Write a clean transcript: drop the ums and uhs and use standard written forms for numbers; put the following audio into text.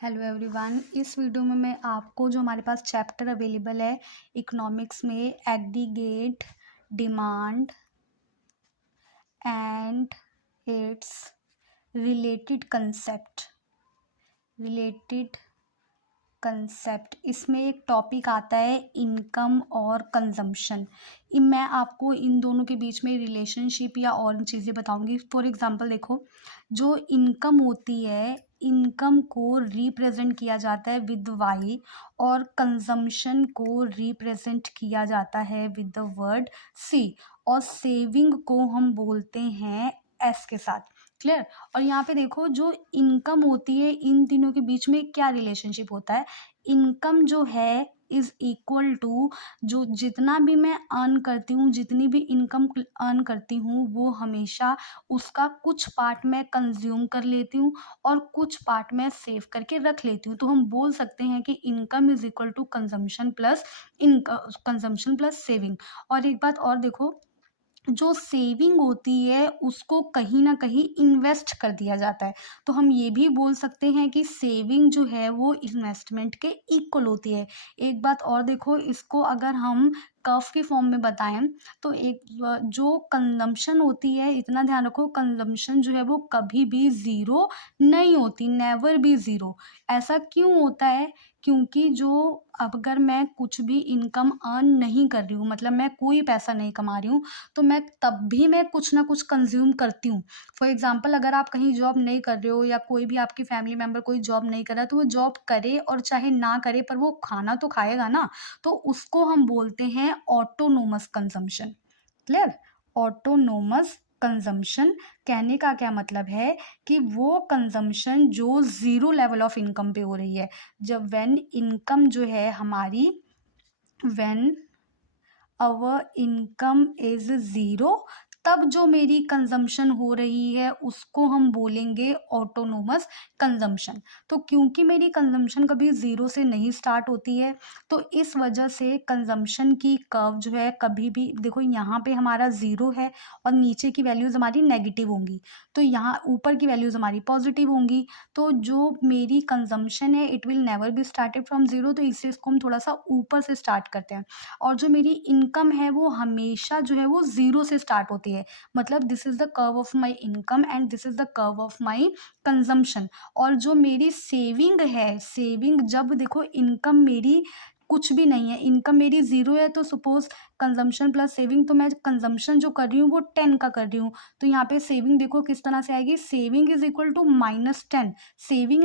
Hello everyone. इस video में मैं आपको जो हमारे पास चैप्टर अवेलेबल है इकोनॉमिक्स में aggregate demand and it's related concept इसमें एक टॉपिक आता है इनकम और कंजम्पशन। मैं आपको इन दोनों के बीच में रिलेशनशिप या और चीज़ें बताऊंगी। फॉर एग्जांपल देखो, जो इनकम होती है, इनकम को रिप्रेजेंट किया जाता है विद वाई और कंजम्पशन को रिप्रेजेंट किया जाता है विद द वर्ड सी, और सेविंग को हम बोलते हैं एस के साथ। क्लियर। और यहाँ पे देखो, जो इनकम होती है, इन तीनों के बीच में क्या रिलेशनशिप होता है। इनकम जो है इज इक्वल टू, जो जितना भी मैं अर्न करती हूँ, जितनी भी इनकम अर्न करती हूँ, वो हमेशा उसका कुछ पार्ट मैं कंज्यूम कर लेती हूँ और कुछ पार्ट मैं सेव करके रख लेती हूँ। तो हम बोल सकते हैं कि income is equal to consumption plus saving. और एक बात और देखो, जो सेविंग होती है उसको कहीं ना कहीं इन्वेस्ट कर दिया जाता है। तो हम ये भी बोल सकते हैं कि सेविंग जो है वो इन्वेस्टमेंट के इक्वल होती है। एक बात और देखो, इसको अगर हम कर्व के फॉर्म में बताएं तो एक जो कंजम्पशन होती है, इतना ध्यान रखो, कंजम्पशन जो है वो कभी भी ज़ीरो नहीं होती, नेवर भी ज़ीरो। ऐसा क्यों होता है? क्योंकि जो अगर मैं कुछ भी इनकम अर्न नहीं कर रही हूँ, मतलब मैं कोई पैसा नहीं कमा रही हूँ, तो मैं तब भी मैं कुछ ना कुछ कंज्यूम करती हूँ। फॉर एग्जांपल, अगर आप कहीं जॉब नहीं कर रहे हो या कोई भी आपकी फैमिली मेम्बर कोई जॉब नहीं कर रहा, तो वो जॉब करे और चाहे ना करे, पर वो खाना तो खाएगा ना। तो उसको हम बोलते हैं autonomous consumption. Clear. Autonomous consumption कहने का क्या मतलब है कि वो कंजम्पशन जो ज़ीरो लेवल ऑफ इनकम पे हो रही है। जब व्हेन इनकम जो है हमारी, when our income is zero, तब जो मेरी कंजम्पशन हो रही है उसको हम बोलेंगे ऑटोनोमस कंजम्पशन। तो क्योंकि मेरी कंजम्पशन कभी ज़ीरो से नहीं स्टार्ट होती है, तो इस वजह से कंजम्पशन की कर्व जो है कभी भी, देखो यहाँ पे हमारा ज़ीरो है और नीचे की वैल्यूज़ हमारी नेगेटिव होंगी, तो यहाँ ऊपर की वैल्यूज़ हमारी पॉजिटिव होंगी। तो जो मेरी कंजम्पशन है it will never be started from zero, तो इससे इसको हम थोड़ा सा ऊपर से स्टार्ट करते हैं। और जो मेरी इनकम है वो हमेशा जो है वो ज़ीरो से स्टार्ट होती है। मतलब this is the curve of my income and this is the curve of my consumption. और जो मेरी सेविंग है, सेविंग जब देखो इनकम मेरी कुछ भी नहीं है, इनकम मेरी ज़ीरो है, तो सपोज कंजम्पशन प्लस सेविंग, तो मैं कंजम्पशन जो कर रही हूँ वो 10 का कर रही हूँ, तो यहाँ पे सेविंग देखो किस तरह से आएगी, saving is equal to -10। Saving